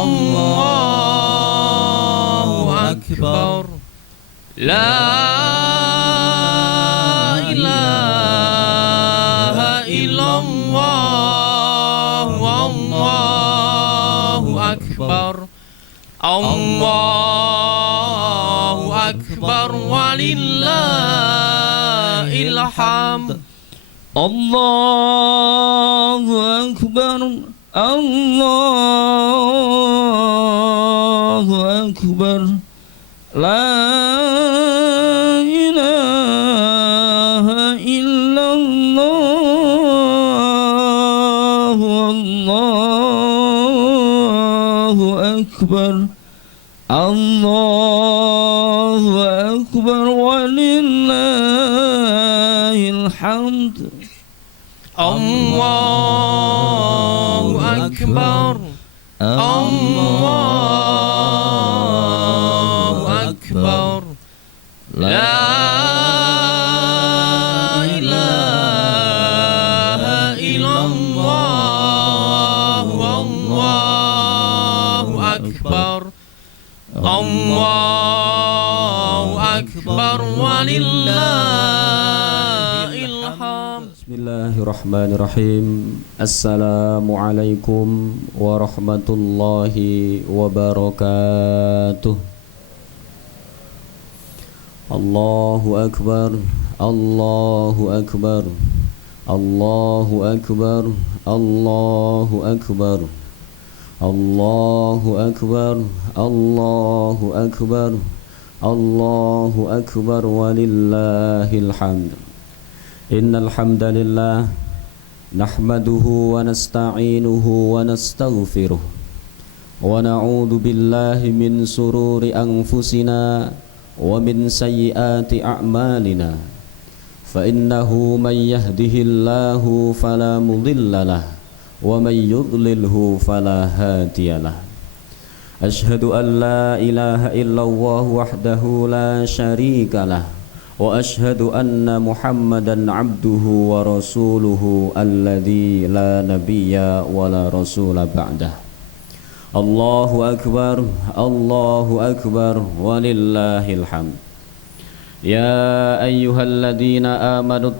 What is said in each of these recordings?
Allahu Akbar. La ilaha illallah. Allahu Akbar. Allahu Akbar walillahil hamd. Allahu Akbar. Allahu Akbar. La ilaha illallah. Allahu Akbar. Allahu Akbar walillahil hamd. Allahu Akbar. Allahu Akbar. La ilaha illallah. Allahu Akbar. Allahu Akbar walillahil hamd. Bismillahirrahmanirrahim. Assalamualaikum warahmatullahi wabarakatuh. Allahu Akbar. Allahu Akbar. Allahu Akbar. Allahu Akbar. Allahu Akbar. Allahu Akbar. Allahu Akbar walillahil hamd. Innal hamdalillah nahmaduhu wa nasta'inuhu wa nastaghfiruh wa na'udzu billahi min sururi anfusina wa min sayyiati a'malina. Fa innahu man yahdihillahu fala mudhillalah wa man yudlilhu fala hadiyalah. Ashhadu an la ilaha illallah wahdahu la syarikalah wa ashhadu anna Muhammadan abduhu wa rasuluhu alladzi la nabiyya wa la rasula ba'dah. Allahu Akbar. Allahu Akbar walillahil hamd. Ya ayyuhalladzina amanu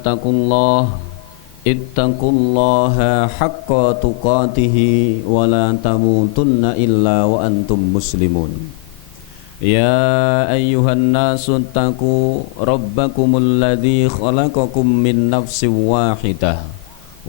ittaqullaha haqqa tuqatih wa la tamutunna illa wa antum muslimun. Ya ayyuhan nasu ittaqu rabbakumul ladzi khalaqakum min nafsin wahidah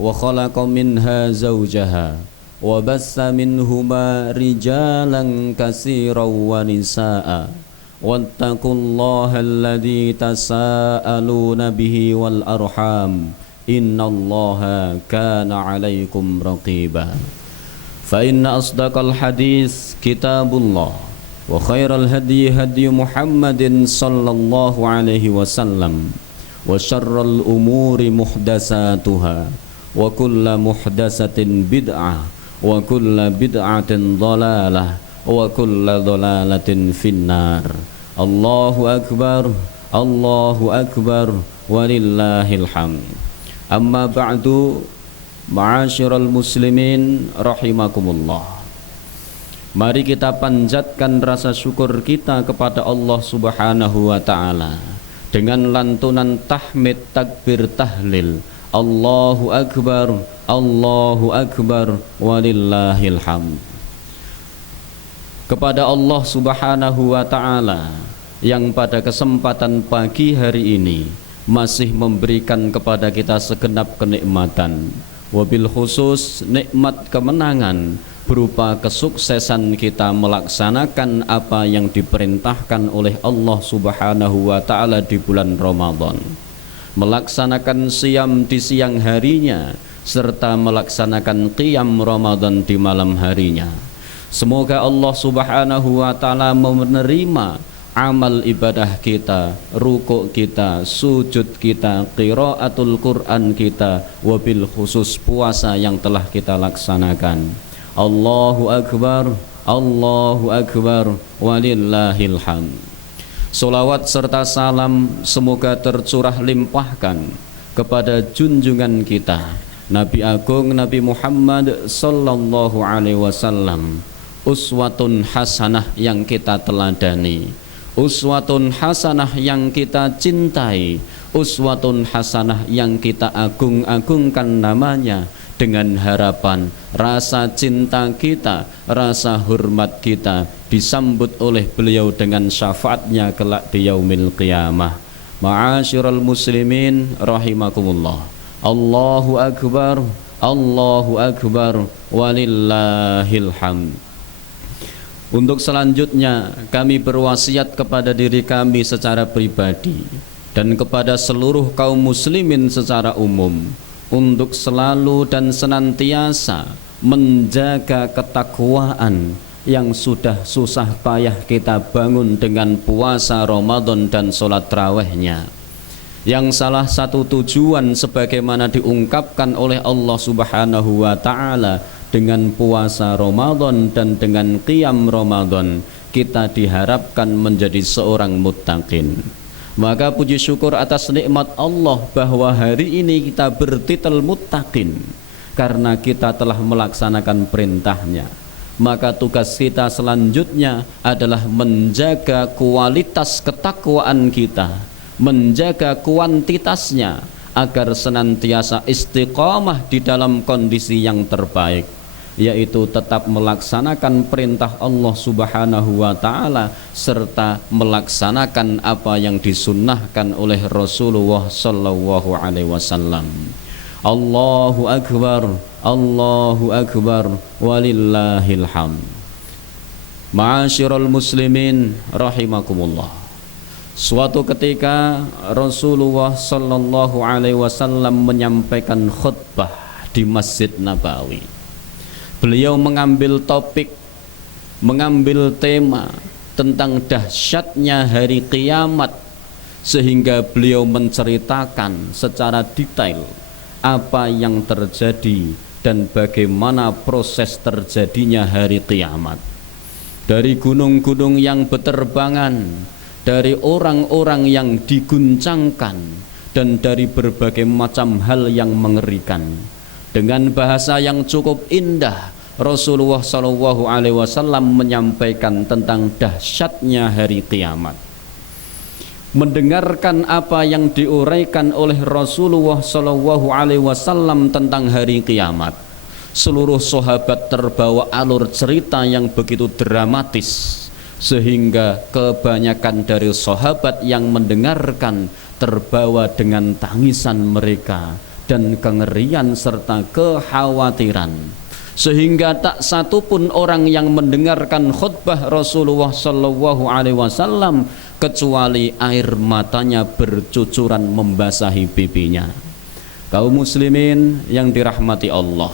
wa khalaqa minha zawjaha wa bassa minhuma rijalan katsiran wa nisaa'a wattaqullaha alladzi tasaaluna bihi wal arham innallaha kana 'alaikum raqiba. Fa inna asdaqal hadits kitabullah wa khairal hadyi hadyi Muhammadin sallallahu alaihi wasallam wa syarral umuri muhdatsatuha wa kullu muhdatsatin bid'ah wa kullu bid'atin dhalalah wa kullu dhalalatin finnar. Allahu Akbar. Allahu Akbar walillahil hamd. Amma ba'du, ma'asyiral muslimin rahimakumullah. Mari kita panjatkan rasa syukur kita kepada Allah Subhanahu wa ta'ala dengan lantunan tahmid, takbir, tahlil. Allahu Akbar, Allahu Akbar walillahil hamd. Kepada Allah Subhanahu wa ta'ala yang pada kesempatan pagi hari ini masih memberikan kepada kita segenap kenikmatan, wabil khusus nikmat kemenangan berupa kesuksesan kita melaksanakan apa yang diperintahkan oleh Allah Subhanahu wa ta'ala di bulan Ramadan, melaksanakan siam di siang harinya serta melaksanakan qiyam Ramadan di malam harinya. Semoga Allah Subhanahu wa ta'ala menerima amal ibadah kita, rukuk kita, sujud kita, qiraatul Quran kita, wabil khusus puasa yang telah kita laksanakan. Allahu Akbar, Allahu Akbar walillahil hamd. Salawat serta salam semoga tercurah limpahkan kepada junjungan kita Nabi Agung Nabi Muhammad sallallahu alaihi wasallam, uswatun hasanah yang kita teladani, uswatun hasanah yang kita cintai, uswatun hasanah yang kita agung-agungkan namanya, dengan harapan rasa cinta kita, rasa hormat kita disambut oleh beliau dengan syafaatnya kelak di yaumil qiyamah. Ma'asyiral muslimin rahimakumullah. Allahu akbar, Allahu akbar, walillahil hamd. Untuk selanjutnya kami berwasiat kepada diri kami secara pribadi dan kepada seluruh kaum muslimin secara umum untuk selalu dan senantiasa menjaga ketakwaan yang sudah susah payah kita bangun dengan puasa Ramadan dan sholat tarawihnya, yang salah satu tujuan sebagaimana diungkapkan oleh Allah Subhanahu wa Ta'ala, dengan puasa Ramadan dan dengan qiyam Ramadan kita diharapkan menjadi seorang muttaqin. Maka puji syukur atas nikmat Allah bahwa hari ini kita bertitel muttaqin karena kita telah melaksanakan perintahnya. Maka tugas kita selanjutnya adalah menjaga kualitas ketakwaan kita, menjaga kuantitasnya agar senantiasa istiqamah di dalam kondisi yang terbaik, yaitu tetap melaksanakan perintah Allah Subhanahu wa Ta'ala serta melaksanakan apa yang disunnahkan oleh Rasulullah Sallallahu Alaihi Wasallam. Allahu akbar, Allahu akbar, walillahil hamd. Ma'asyiral muslimin rahimakumullah. Suatu ketika Rasulullah Sallallahu Alaihi Wasallam menyampaikan khutbah di Masjid Nabawi. Beliau mengambil topik, mengambil tema tentang dahsyatnya hari kiamat, sehingga beliau menceritakan secara detail apa yang terjadi dan bagaimana proses terjadinya hari kiamat. Dari gunung-gunung yang berterbangan, dari orang-orang yang diguncangkan, dan dari berbagai macam hal yang mengerikan. Dengan bahasa yang cukup indah, Rasulullah Shallallahu Alaihi Wasallam menyampaikan tentang dahsyatnya hari kiamat. Mendengarkan apa yang diuraikan oleh Rasulullah Shallallahu Alaihi Wasallam tentang hari kiamat, seluruh sahabat terbawa alur cerita yang begitu dramatis, sehingga kebanyakan dari sahabat yang mendengarkan terbawa dengan tangisan mereka dan kengerian serta kekhawatiran, sehingga tak satu pun orang yang mendengarkan khutbah Rasulullah Sallallahu Alaihi Wasallam kecuali air matanya bercucuran membasahi pipinya. Kaum muslimin yang dirahmati Allah,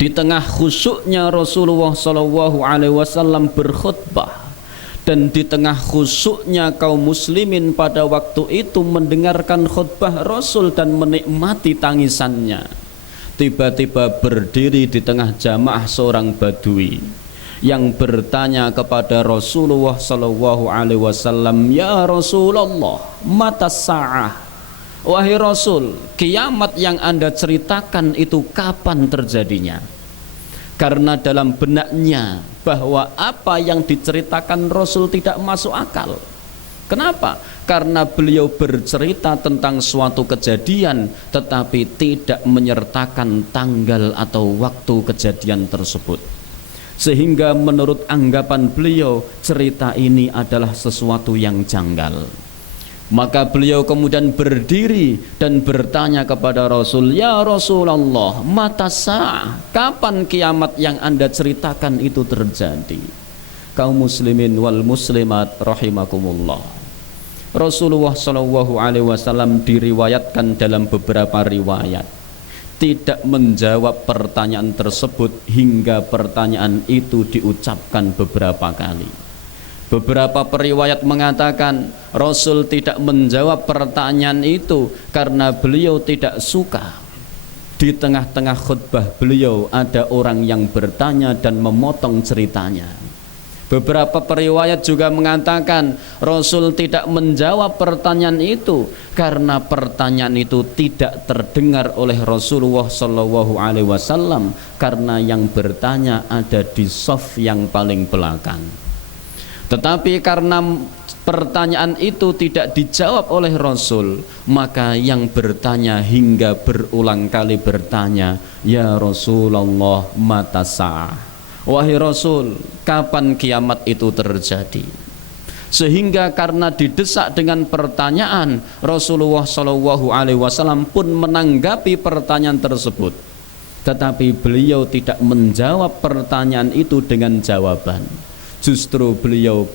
di tengah khusyuknya Rasulullah Sallallahu Alaihi Wasallam berkhutbah, dan di tengah khusyuknya kaum muslimin pada waktu itu mendengarkan khutbah Rasul dan menikmati tangisannya, tiba-tiba berdiri di tengah jamaah seorang badui yang bertanya kepada Rasulullah Sallallahu Alaihi Wasallam, "Ya Rasulullah, mata sa'ah?" Wahai Rasul, kiamat yang Anda ceritakan itu kapan terjadinya? Karena dalam benaknya bahwa apa yang diceritakan Rasul tidak masuk akal. Kenapa? Karena beliau bercerita tentang suatu kejadian tetapi tidak menyertakan tanggal atau waktu kejadian tersebut, sehingga menurut anggapan beliau cerita ini adalah sesuatu yang janggal. Maka beliau kemudian berdiri dan bertanya kepada Rasul, "Ya Rasulullah, mata sa'ah? Kapan kiamat yang Anda ceritakan itu terjadi?" Kaum muslimin wal muslimat rahimakumullah, Rasulullah Shallallahu Alaihi Wasallam diriwayatkan dalam beberapa riwayat tidak menjawab pertanyaan tersebut hingga pertanyaan itu diucapkan beberapa kali. Beberapa periwayat mengatakan Rasul tidak menjawab pertanyaan itu karena beliau tidak suka di tengah-tengah khutbah beliau ada orang yang bertanya dan memotong ceritanya. Beberapa periwayat juga mengatakan Rasul tidak menjawab pertanyaan itu karena pertanyaan itu tidak terdengar oleh Rasulullah Shallallahu Alaihi Wasallam karena yang bertanya ada di shaf yang paling belakang. Tetapi karena pertanyaan itu tidak dijawab oleh Rasul, maka yang bertanya hingga berulang kali bertanya, "Ya Rasulullah, mata sa'ah?" Wahai Rasul, kapan kiamat itu terjadi? Sehingga karena didesak dengan pertanyaan, Rasulullah Shallallahu Alaihi Wasallam pun menanggapi pertanyaan tersebut. Tetapi beliau tidak menjawab pertanyaan itu dengan jawaban. Justru beliau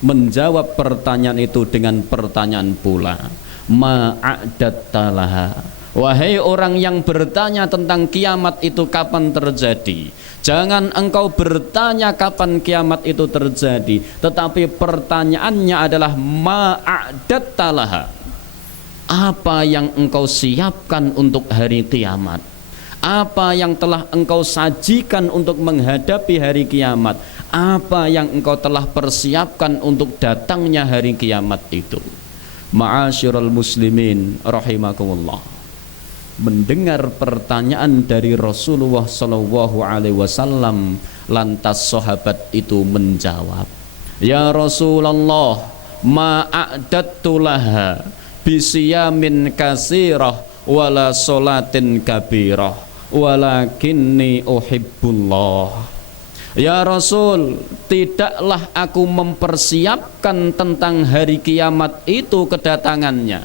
menjawab pertanyaan itu dengan pertanyaan pula. Ma'adattalaha. Wahai orang yang bertanya tentang kiamat itu kapan terjadi, jangan engkau bertanya kapan kiamat itu terjadi, tetapi pertanyaannya adalah ma'adattalaha. Apa yang engkau siapkan untuk hari kiamat? Apa yang telah engkau sajikan untuk menghadapi hari kiamat? Apa yang engkau telah persiapkan untuk datangnya hari kiamat itu? Ma'asyiral muslimin rahimakumullah. Mendengar pertanyaan dari Rasulullah Shallallahu Alaihi Wasallam, lantas sahabat itu menjawab, "Ya Rasulullah, ma'adattu laha bisiyamin kasirah wala solatin kabirah walakinni uhibbullah." Ya Rasul, tidaklah aku mempersiapkan tentang hari kiamat itu kedatangannya,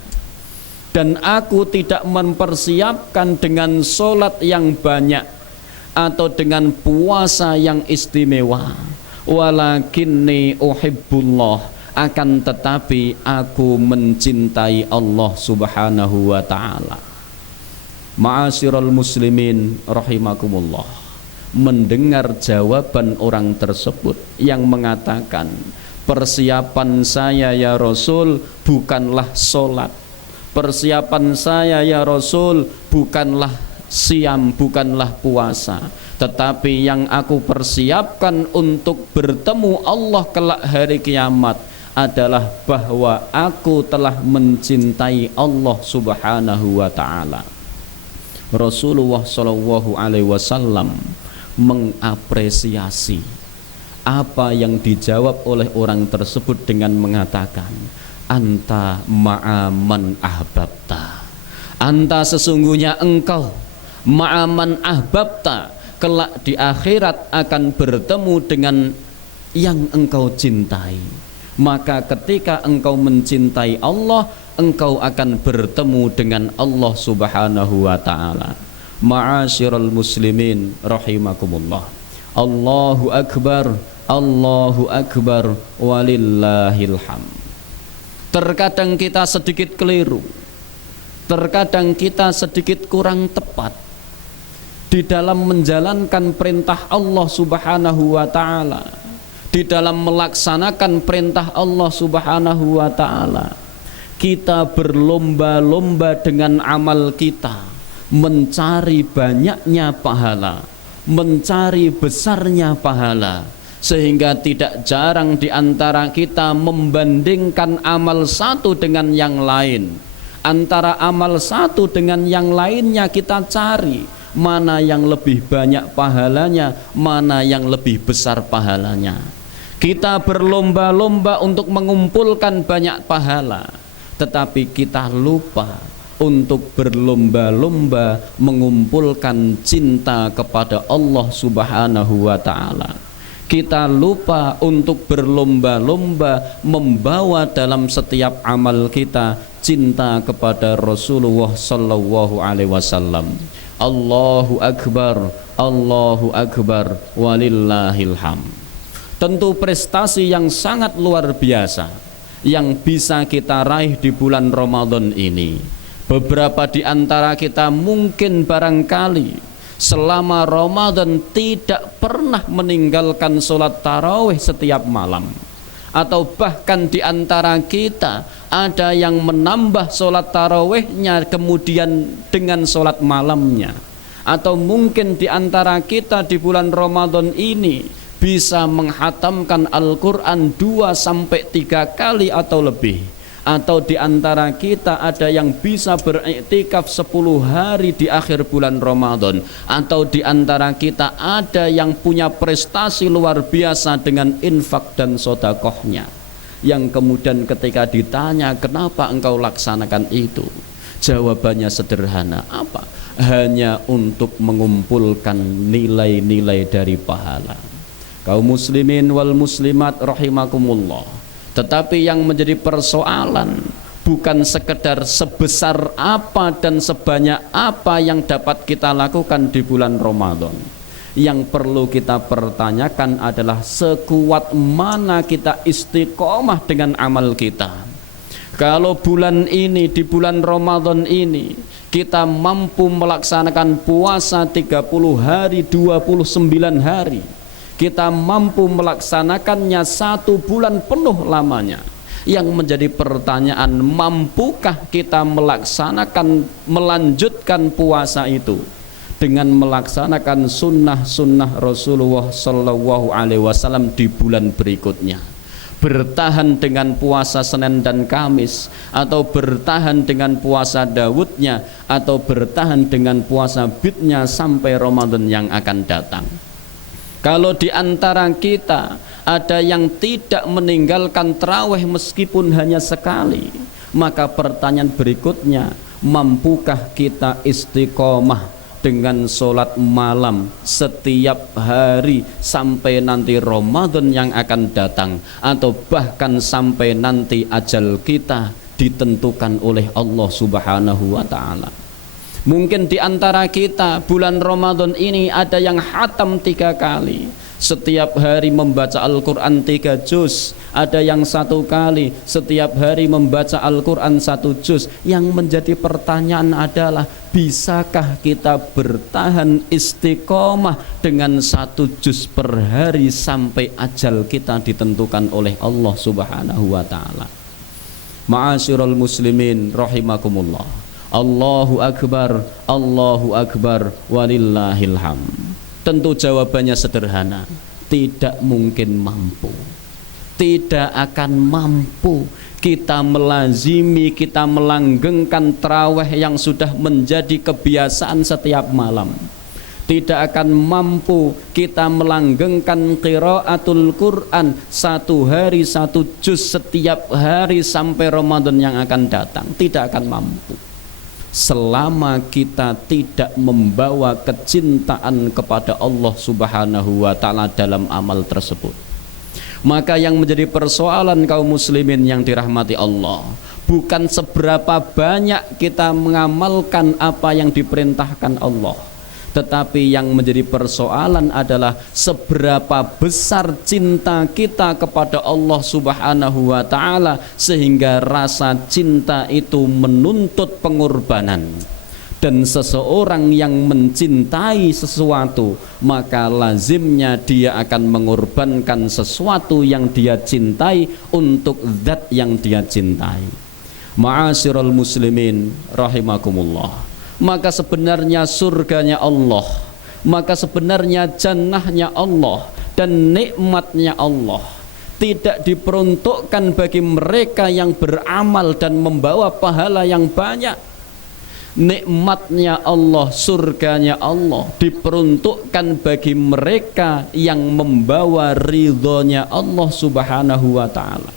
dan aku tidak mempersiapkan dengan solat yang banyak atau dengan puasa yang istimewa. Walakinni uhibbullah, akan tetapi aku mencintai Allah Subhanahu wa ta'ala. Ma'asyiral muslimin rahimakumullah. Mendengar jawaban orang tersebut yang mengatakan, persiapan saya ya Rasul bukanlah solat, persiapan saya ya Rasul bukanlah siam, bukanlah puasa, tetapi yang aku persiapkan untuk bertemu Allah kelak hari kiamat adalah bahwa aku telah mencintai Allah Subhanahu wa ta'ala. Rasulullah Shallallahu Alaihi Wasallam mengapresiasi apa yang dijawab oleh orang tersebut dengan mengatakan, anta ma'aman ahbabta, anta sesungguhnya engkau ma'aman ahbabta, kelak di akhirat akan bertemu dengan yang engkau cintai. Maka ketika engkau mencintai Allah, engkau akan bertemu dengan Allah Subhanahu wa ta'ala. Ma'asyiral muslimin rahimakumullah. Allahu akbar, Allahu akbar, walillahil hamd. Terkadang kita sedikit keliru, terkadang kita sedikit kurang tepat di dalam menjalankan perintah Allah Subhanahu wa ta'ala, di dalam melaksanakan perintah Allah Subhanahu wa ta'ala. Kita berlomba-lomba dengan amal kita, mencari banyaknya pahala, mencari besarnya pahala, sehingga tidak jarang di antara kita membandingkan amal satu dengan yang lain. Antara amal satu dengan yang lainnya kita cari mana yang lebih banyak pahalanya, mana yang lebih besar pahalanya. Kita berlomba-lomba untuk mengumpulkan banyak pahala, tetapi kita lupa untuk berlomba-lomba mengumpulkan cinta kepada Allah Subhanahu wa ta'ala. Kita lupa untuk berlomba-lomba membawa dalam setiap amal kita cinta kepada Rasulullah Sallallahu Alaihi Wasallam. Allahu akbar, Allahu akbar, walillahil hamd. Tentu prestasi yang sangat luar biasa yang bisa kita raih di bulan Ramadan ini. Beberapa di antara kita mungkin barangkali selama Ramadan tidak pernah meninggalkan sholat tarawih setiap malam, atau bahkan di antara kita ada yang menambah sholat tarawihnya kemudian dengan sholat malamnya, atau mungkin di antara kita di bulan Ramadan ini bisa menghatamkan Al-Quran 2-3 kali atau lebih, atau di antara kita ada yang bisa beriktikaf 10 hari di akhir bulan Ramadan, atau di antara kita ada yang punya prestasi luar biasa dengan infak dan sodakohnya, yang kemudian ketika ditanya kenapa engkau laksanakan itu, jawabannya sederhana, apa? Hanya untuk mengumpulkan nilai-nilai dari pahala. Kaum muslimin wal muslimat rahimakumullah. Tetapi yang menjadi persoalan bukan sekedar sebesar apa dan sebanyak apa yang dapat kita lakukan di bulan Ramadan. Yang perlu kita pertanyakan adalah sekuat mana kita istiqomah dengan amal kita. Kalau bulan ini, di bulan Ramadan ini, kita mampu melaksanakan puasa 30 hari, 29 hari, kita mampu melaksanakannya 1 bulan penuh lamanya. Yang menjadi pertanyaan, mampukah kita melanjutkan puasa itu dengan melaksanakan sunnah-sunnah Rasulullah Sallallahu Alaihi Wasallam di bulan berikutnya? Bertahan dengan puasa Senin dan Kamis, atau bertahan dengan puasa Dawudnya, atau bertahan dengan puasa Bidnya sampai Ramadan yang akan datang. Kalau di antara kita ada yang tidak meninggalkan tarawih meskipun hanya sekali, maka pertanyaan berikutnya, mampukah kita istiqomah dengan sholat malam setiap hari sampai nanti Ramadan yang akan datang, atau bahkan sampai nanti ajal kita ditentukan oleh Allah Subhanahu wa ta'ala? Mungkin di antara kita bulan Ramadan ini ada yang khatam 3 kali, setiap hari membaca Al-Quran 3 juz, ada yang 1 kali setiap hari membaca Al-Quran 1 juz. Yang menjadi pertanyaan adalah, bisakah kita bertahan istiqomah dengan 1 juz per hari sampai ajal kita ditentukan oleh Allah Subhanahu wa ta'ala? Ma'asyiral muslimin rahimakumullah. Allahu Akbar, Allahu Akbar, walillahil hamd. Tentu jawabannya sederhana, tidak mungkin mampu. Tidak akan mampu kita melazimi, kita melanggengkan tarawih yang sudah menjadi kebiasaan setiap malam. Tidak akan mampu kita melanggengkan qiraatul Quran 1 hari 1 juz setiap hari sampai Ramadan yang akan datang. Tidak akan mampu selama kita tidak membawa kecintaan kepada Allah Subhanahu wa ta'ala dalam amal tersebut. Maka yang menjadi persoalan kaum muslimin yang dirahmati Allah, bukan seberapa banyak kita mengamalkan apa yang diperintahkan Allah, tetapi yang menjadi persoalan adalah seberapa besar cinta kita kepada Allah Subhanahu wa ta'ala, sehingga rasa cinta itu menuntut pengorbanan. Dan seseorang yang mencintai sesuatu, maka lazimnya dia akan mengorbankan sesuatu yang dia cintai untuk zat yang dia cintai. Ma'asyiral muslimin rahimakumullah. Maka sebenarnya surganya Allah, maka sebenarnya jannahnya Allah dan nikmatnya Allah tidak diperuntukkan bagi mereka yang beramal dan membawa pahala yang banyak. Nikmatnya Allah, surganya Allah diperuntukkan bagi mereka yang membawa ridhonya Allah Subhanahu wa ta'ala.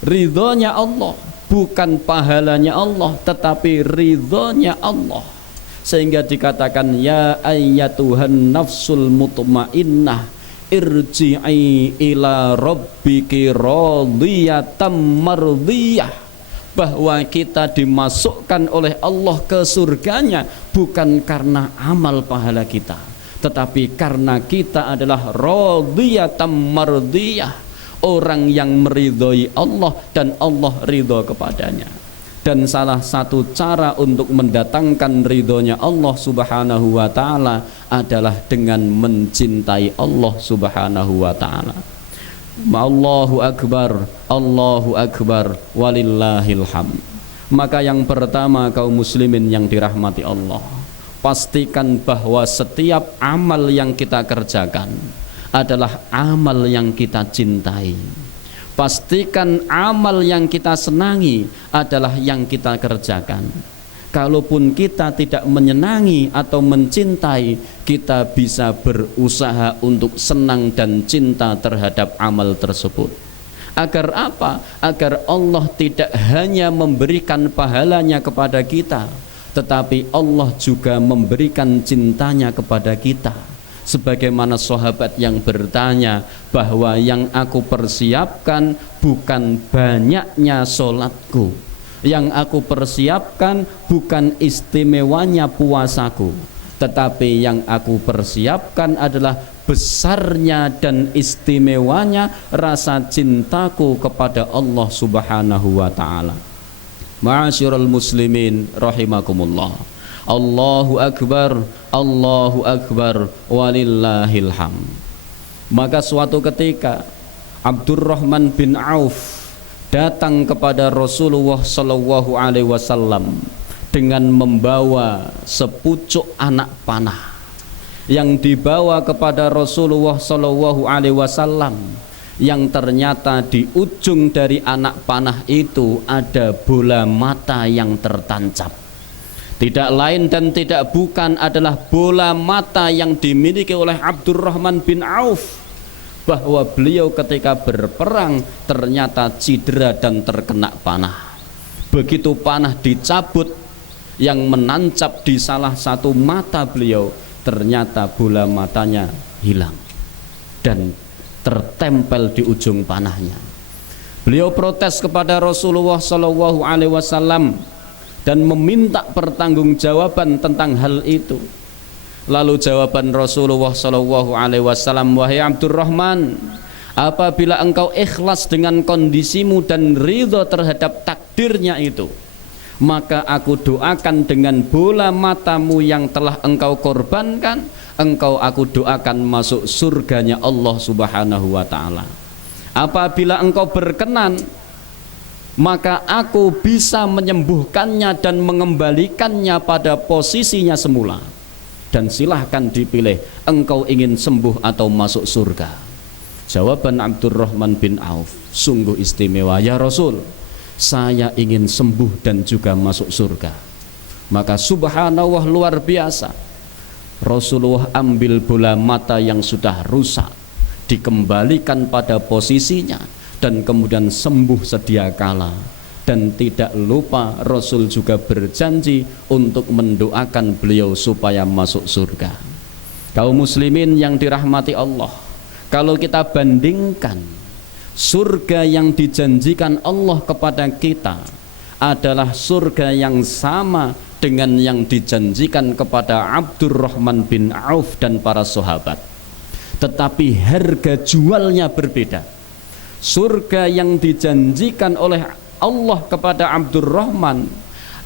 Ridhonya Allah, bukan pahalanya Allah, tetapi ridhonya Allah. Sehingga dikatakan, ya ayyatuhan nafsul mutmainnah irji'i ila rabbiki radiyatan mardiyah. Bahwa kita dimasukkan oleh Allah ke surganya bukan karena amal pahala kita, tetapi karena kita adalah radiyatan mardiyah, orang yang meridhoi Allah dan Allah ridho kepadanya. Dan salah satu cara untuk mendatangkan ridhonya Allah Subhanahu wa ta'ala adalah dengan mencintai Allah Subhanahu wa ta'ala. Allahu Akbar, Allahu Akbar, walillahil hamd. Maka yang pertama kaum muslimin yang dirahmati Allah, pastikan bahwa setiap amal yang kita kerjakan adalah amal yang kita cintai. Pastikan amal yang kita senangi adalah yang kita kerjakan. Kalaupun kita tidak menyenangi atau mencintai, kita bisa berusaha untuk senang dan cinta terhadap amal tersebut. Agar apa? Agar Allah tidak hanya memberikan pahalanya kepada kita, tetapi Allah juga memberikan cintanya kepada kita. Sebagaimana sahabat yang bertanya bahwa yang aku persiapkan bukan banyaknya sholatku, yang aku persiapkan bukan istimewanya puasaku, tetapi yang aku persiapkan adalah besarnya dan istimewanya rasa cintaku kepada Allah Subhanahu wa ta'ala. Ma'asyiral muslimin rahimakumullah. Allahu akbar, Allahu akbar, walillahil hamd. Maka suatu ketika Abdurrahman bin Auf datang kepada Rasulullah sallallahu alaihi wasallam dengan membawa sepucuk anak panah. Yang dibawa kepada Rasulullah sallallahu alaihi wasallam, yang ternyata di ujung dari anak panah itu ada bola mata yang tertancap. Tidak lain dan tidak bukan adalah bola mata yang dimiliki oleh Abdurrahman bin Auf, bahwa beliau ketika berperang ternyata cedera dan terkena panah. Begitu panah dicabut, yang menancap di salah satu mata beliau, ternyata bola matanya hilang dan tertempel di ujung panahnya. Beliau protes kepada Rasulullah sallallahu alaihi wasallam dan meminta pertanggungjawaban tentang hal itu. Lalu jawaban Rasulullah sallallahu alaihi wasallam, wahai Abdurrahman, apabila engkau ikhlas dengan kondisimu dan ridho terhadap takdirnya itu, maka aku doakan dengan bola matamu yang telah engkau korbankan, aku doakan masuk surganya Allah Subhanahu wa ta'ala. Apabila engkau berkenan, maka aku bisa menyembuhkannya dan mengembalikannya pada posisinya semula. Dan silahkan dipilih, engkau ingin sembuh atau masuk surga. Jawaban Abdurrahman bin Auf sungguh istimewa. Ya Rasul, saya ingin sembuh dan juga masuk surga. Maka subhanallah, luar biasa, Rasulullah ambil bola mata yang sudah rusak, dikembalikan pada posisinya, dan kemudian sembuh sedia kala. Dan tidak lupa Rasul juga berjanji untuk mendoakan beliau supaya masuk surga. Kaum muslimin yang dirahmati Allah, kalau kita bandingkan surga yang dijanjikan Allah kepada kita adalah surga yang sama dengan yang dijanjikan kepada Abdurrahman bin Auf dan para sahabat, tetapi harga jualnya berbeda. Surga yang dijanjikan oleh Allah kepada Abdurrahman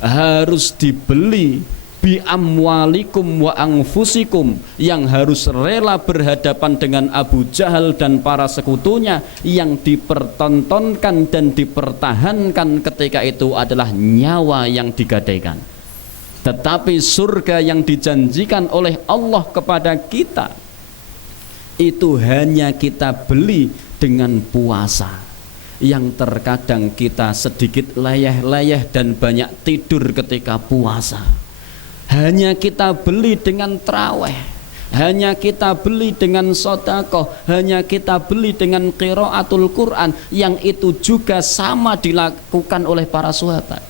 harus dibeli bi amwalikum wa anfusikum, yang harus rela berhadapan dengan Abu Jahal dan para sekutunya, yang dipertontonkan dan dipertahankan ketika itu adalah nyawa yang digadaikan. Tetapi surga yang dijanjikan oleh Allah kepada kita itu hanya kita beli dengan puasa, yang terkadang kita sedikit layah-layah dan banyak tidur ketika puasa. Hanya kita beli dengan traweh, hanya kita beli dengan sedekah, hanya kita beli dengan qiraatul Quran, yang itu juga sama dilakukan oleh para sahabat.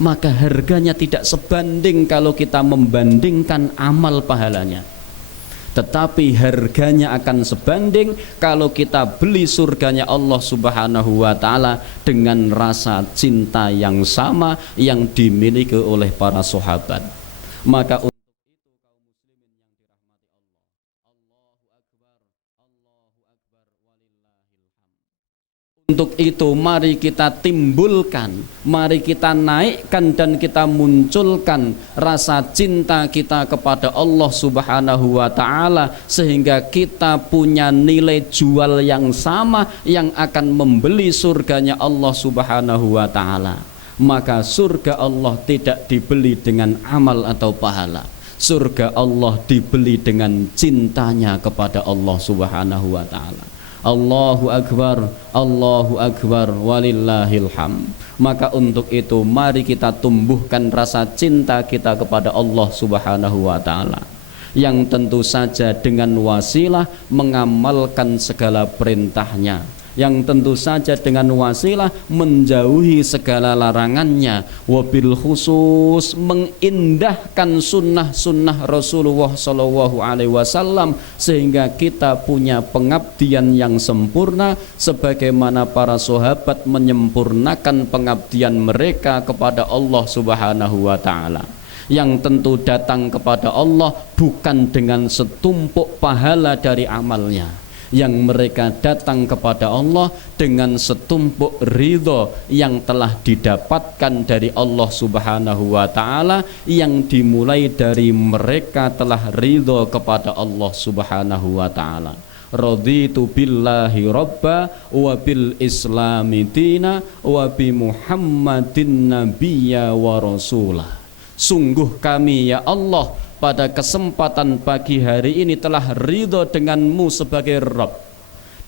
Maka harganya tidak sebanding kalau kita membandingkan amal pahalanya. Tetapi harganya akan sebanding kalau kita beli surganya Allah Subhanahu wa ta'ala dengan rasa cinta yang sama yang dimiliki oleh para sahabat. Maka untuk itu mari kita timbulkan, mari kita naikkan dan kita munculkan rasa cinta kita kepada Allah Subhanahu wa ta'ala, sehingga kita punya nilai jual yang sama yang akan membeli surganya Allah Subhanahu wa ta'ala. Maka surga Allah tidak dibeli dengan amal atau pahala. surga Allah dibeli dengan cintanya kepada Allah Subhanahu wa taala. Allahu akbar walillahil hamd. Maka untuk itu mari kita tumbuhkan rasa cinta kita kepada Allah Subhanahu wa taala, yang tentu saja dengan wasilah mengamalkan segala perintahnya, yang tentu saja dengan wasilah menjauhi segala larangannya, wabil khusus mengindahkan sunnah-sunnah Rasulullah SAW, sehingga kita punya pengabdian yang sempurna sebagaimana para sahabat menyempurnakan pengabdian mereka kepada Allah Subhanahu wa taala, yang tentu datang kepada Allah bukan dengan setumpuk pahala dari amalnya, yang mereka datang kepada Allah dengan setumpuk ridho yang telah didapatkan dari Allah Subhanahu wa taala, yang dimulai dari mereka telah ridho kepada Allah Subhanahu wa taala. Raditu billahi robba wa bil islami dina wa bi Muhammadin nabiyya wa rasulah. Sungguh kami ya Allah pada kesempatan pagi hari ini telah ridho denganmu sebagai Rabb,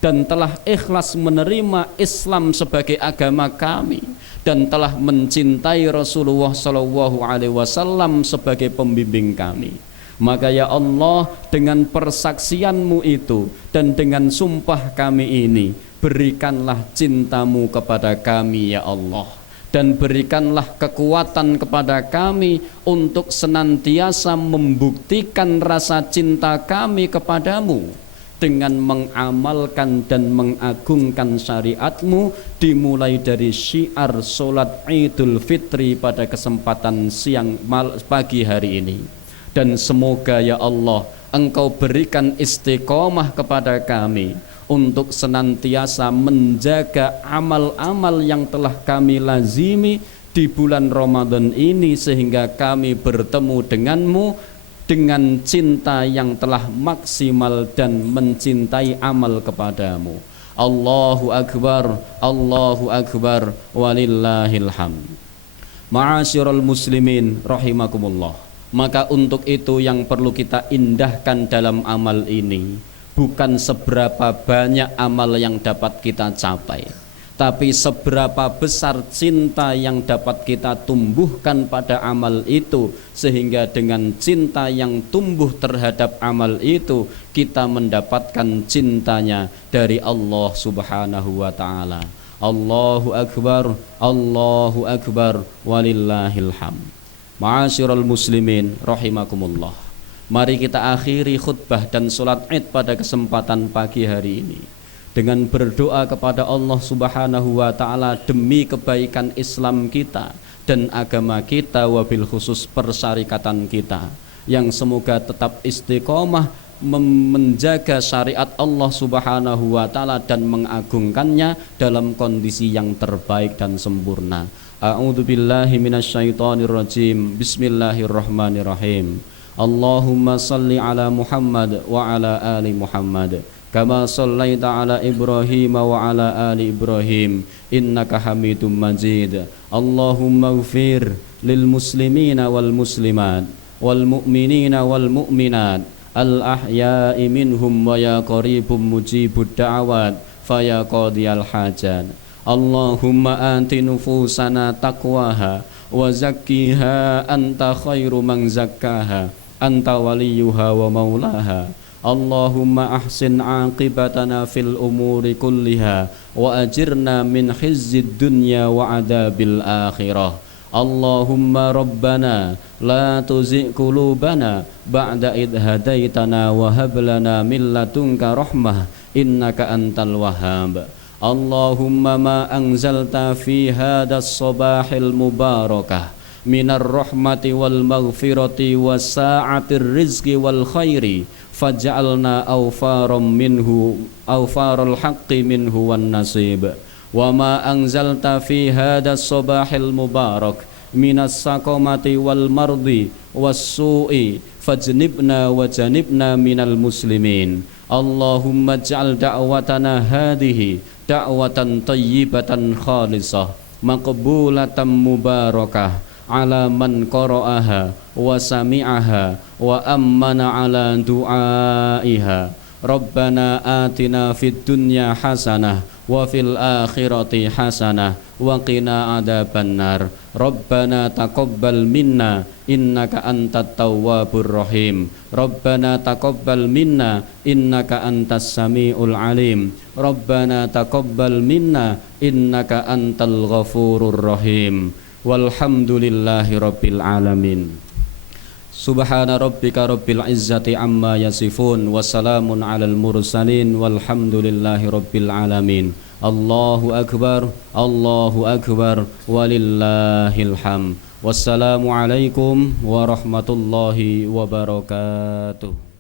dan telah ikhlas menerima Islam sebagai agama kami, dan telah mencintai Rasulullah SAW sebagai pembimbing kami. Maka ya Allah, dengan persaksianmu itu dan dengan sumpah kami ini, berikanlah cintamu kepada kami ya Allah, dan berikanlah kekuatan kepada kami untuk senantiasa membuktikan rasa cinta kami kepadamu dengan mengamalkan dan mengagungkan syariatmu, dimulai dari syiar sholat Idul Fitri pada kesempatan pagi hari ini. Dan semoga ya Allah Engkau berikan istiqomah kepada kami untuk senantiasa menjaga amal-amal yang telah kami lazimi di bulan Ramadan ini, sehingga kami bertemu denganmu dengan cinta yang telah maksimal dan mencintai amal kepadamu. Allahu akbar walillahil hamd. Ma'asyiral muslimin rahimakumullah. Maka untuk itu yang perlu kita indahkan dalam amal ini bukan seberapa banyak amal yang dapat kita capai, tapi seberapa besar cinta yang dapat kita tumbuhkan pada amal itu, sehingga dengan cinta yang tumbuh terhadap amal itu kita mendapatkan cintanya dari Allah Subhanahu wa ta'ala. Allahu akbar walillahil hamd. Ma'asyiral muslimin rahimakumullah. Mari kita akhiri khutbah dan sholat Id pada kesempatan pagi hari ini dengan berdoa kepada Allah Subhanahu wa ta'ala demi kebaikan Islam kita dan agama kita, wabil khusus persyarikatan kita, yang semoga tetap istiqomah menjaga syariat Allah Subhanahu wa ta'ala dan mengagungkannya dalam kondisi yang terbaik dan sempurna. A'udzu billahi minasyaitonir rajim. Bismillahirrahmanirrahim. Allahumma salli ala Muhammad wa ala ali Muhammad kama sallaita ala Ibrahim wa ala ali Ibrahim innaka Hamidum Majid. Allahumma ighfir lil muslimina wal muslimat wal mu'minina wal mu'minat al ahya'i minhum wa ya qaribum mujibud da'awat fa ya qadiyal hajat. Allahumma anti nufusana taqwaha wa zakkiha anta khairu man zakkaha anta waliyuha wa maulaha. Allahumma ahsin aqibatana fil umuri kulliha wa ajirna min khizyid dunya wa adabil akhirah. Allahumma rabbana la tuzigh qulubana ba'da idh hadaitana wa hab lana min ladunka rahmah innaka antal wahhab. Allahumma ma anzalta fi hadas sabahil mubarakah minar rahmati wal maghfirati was sa'atir rizqi wal khairi faj'alna awfaram minhu awfarul haqqi minhu wan nasib. Wa ma anzalta fi hadas sabahil mubarak minas saqamati wal mardi was su'i fajnibna wa janibna minal muslimin. Allahumma ij'al da'watana hadhihi da'watan tayyibatan khalisah maqbulatan mubarakah ala man qara'aha wa sami'aha wa ammana ala du'aiha. Rabbana atina fid dunya hasanah wa fil akhirati hasanah wa qina adzabannar. Rabbana taqabbal minna innaka antat tawwabur rahim. Rabbana taqabbal minna innaka antas samiul alim. Rabbana taqabbal minna innaka antal ghafurur rahim. Walhamdulillahi rabbil alamin. Subhana rabbika rabbil izzati amma yasifun wa salamun alal mursalin walhamdulillahi rabbil alamin. Allahu akbar, Allahu akbar, walillahil hamd. Wassalamu alaikum warahmatullahi wabarakatuh.